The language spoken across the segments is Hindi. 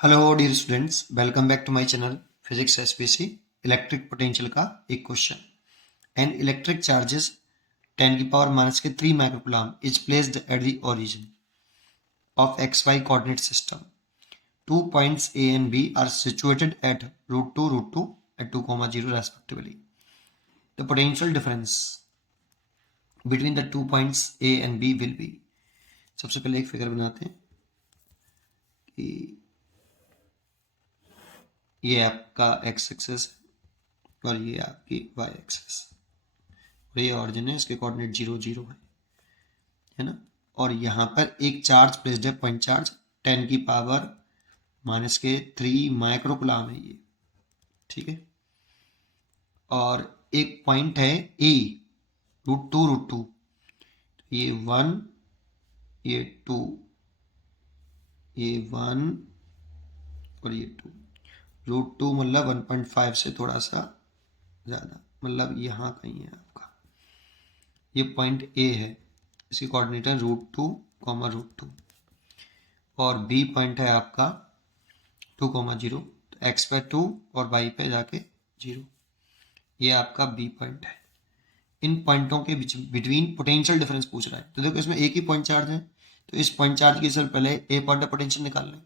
Hello dear students, welcome back to my channel physics SPC. Electric potential का एक क्वेश्चन। एन इलेक्ट्रिक चार्जेस 10 की पावर माइनस के 3 microcoulomb is placed at the origin of XY coordinate system. 2 points A and B are situated at √2 and 2,0 respectively. The potential difference between the 2 points A and B will be। सबसे पहले एक फिगर बनाते हैं कि ये आपका एक्स एक्सेस और ये आपकी वाई एक्सेस, और ये ऑरिजिन है, इसके कोऑर्डिनेट 0 0 है ना। और यहाँ पर एक चार्ज प्लेस्ड है, पॉइंट चार्ज 10 की पावर माइनस के 3 माइक्रोकुलाम है ये, ठीक है। और एक पॉइंट है ए √2 ये 1, ये 2, ये 1 और ये 2। √2 मतलब 1.5 से थोड़ा सा ज़्यादा, मतलब यहाँ कहीं है आपका। ये पॉइंट ए है, इसकी कोऑर्डिनेट है √2, और बी पॉइंट है आपका 2,0, तो एक्स पे 2 और वाई पे जाके 0। ये आपका बी पॉइंट है। इन पॉइंटों के बिटवीन पोटेंशियल डिफरेंस पूछ रहा है। तो देखो इसमें एक ही पॉइंट चार्ज है, तो इस पॉइंट चार्ज की से पहले ए पॉइंट का पोटेंशियल निकाल लें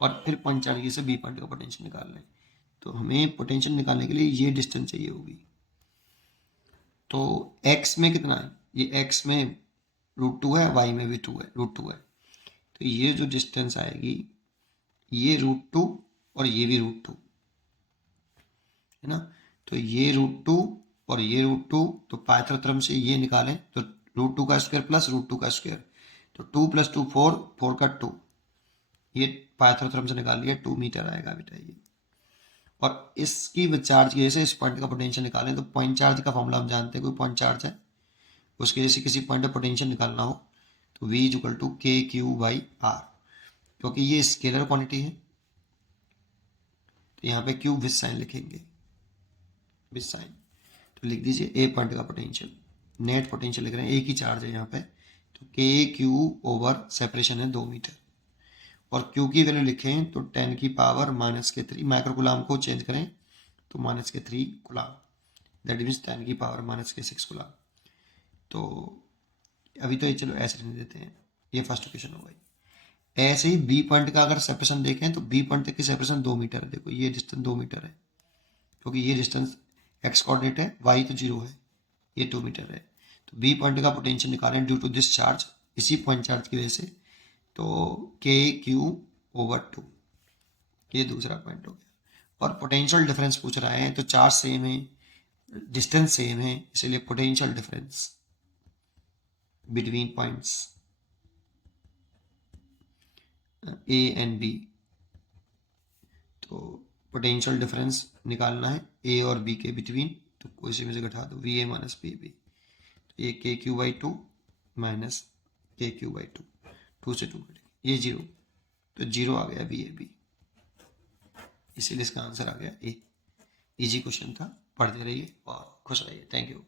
और फिर पॉइंट चार्ज की से बी पॉइंट का पोटेंशियल निकाल लें। तो हमें पोटेंशियल निकालने के लिए ये डिस्टेंस चाहिए होगी। तो एक्स में कितना है, ये एक्स में √2 है, वाई में भी 2 है, √2 है। तो ये जो डिस्टेंस आएगी ये √2 और ये भी √2 है ना। तो ये √2 और ये √2, तो पाइथागोरस से ये निकालें तो √2 का स्क्वायर प्लस √2 का स्क्वायर, तो 2 + 2 4, 4 का 2, ये पाइथागोरस से निकाल लिया, 2 मीटर आएगा बेटा ये। और इसकी चार्ज की वजह से इस पॉइंट का पोटेंशियल निकालें, तो पॉइंट चार्ज का फॉर्मूला हम जानते हैं, कोई पॉइंट चार्ज है उसकी वजह से किसी पॉइंट का पोटेंशियल निकालना हो तो V = KQ/R, क्योंकि ये स्केलर क्वांटिटी है तो यहाँ पे Q विद साइन लिखेंगे, विद साइन। तो लिख दीजिए ए पॉइंट का पोटेंशियल, नेट पोटेंशियल लिख रहे हैं, एक ही चार्ज है यहाँ पे, तो KQ सेपरेशन है 2 मीटर। और Q की वैल्यू लिखें तो 10 की पावर -3 माइक्रोकुलाम को चेंज करें तो -3 कुलाम, दैट मीन्स 10 की पावर -6 कुलाम। तो अभी तो ये चलो ऐसे रहने देते हैं, ये फर्स्ट क्वेश्चन हो गई। ऐसे ही बी पॉइंट का अगर सेपरेशन देखें तो बी पॉइंट तक की सेपरेशन 2 मीटर है। देखो ये डिस्टेंस 2 मीटर है, क्योंकि ये डिस्टेंस एक्स कोऑर्डिनेट है, वाई तो 0 है, ये 2 मीटर है। तो बी पॉइंट का पोटेंशियल निकालें ड्यू टू दिस चार्ज, इसी पॉइंट चार्ज की वजह से, तो KQ/2, ये दूसरा पॉइंट हो गया। और पोटेंशियल डिफरेंस पूछ रहा है, तो चार्ज सेम है, डिस्टेंस सेम है, इसलिए potential difference between points A and B, तो पोटेंशियल डिफरेंस निकालना है A और B के बिटवीन, तो कोई से में से घटा दो, VA - VB, तो ये KQ/2 माइनस KQ/2, 2 से 2 कटेंगे, ये 0, तो 0 आ गया VAB, इसीलिए इसका आंसर आ गया A। इजी क्वेश्चन था, पढ़ते रहिए और खुश रहिए। Thank you.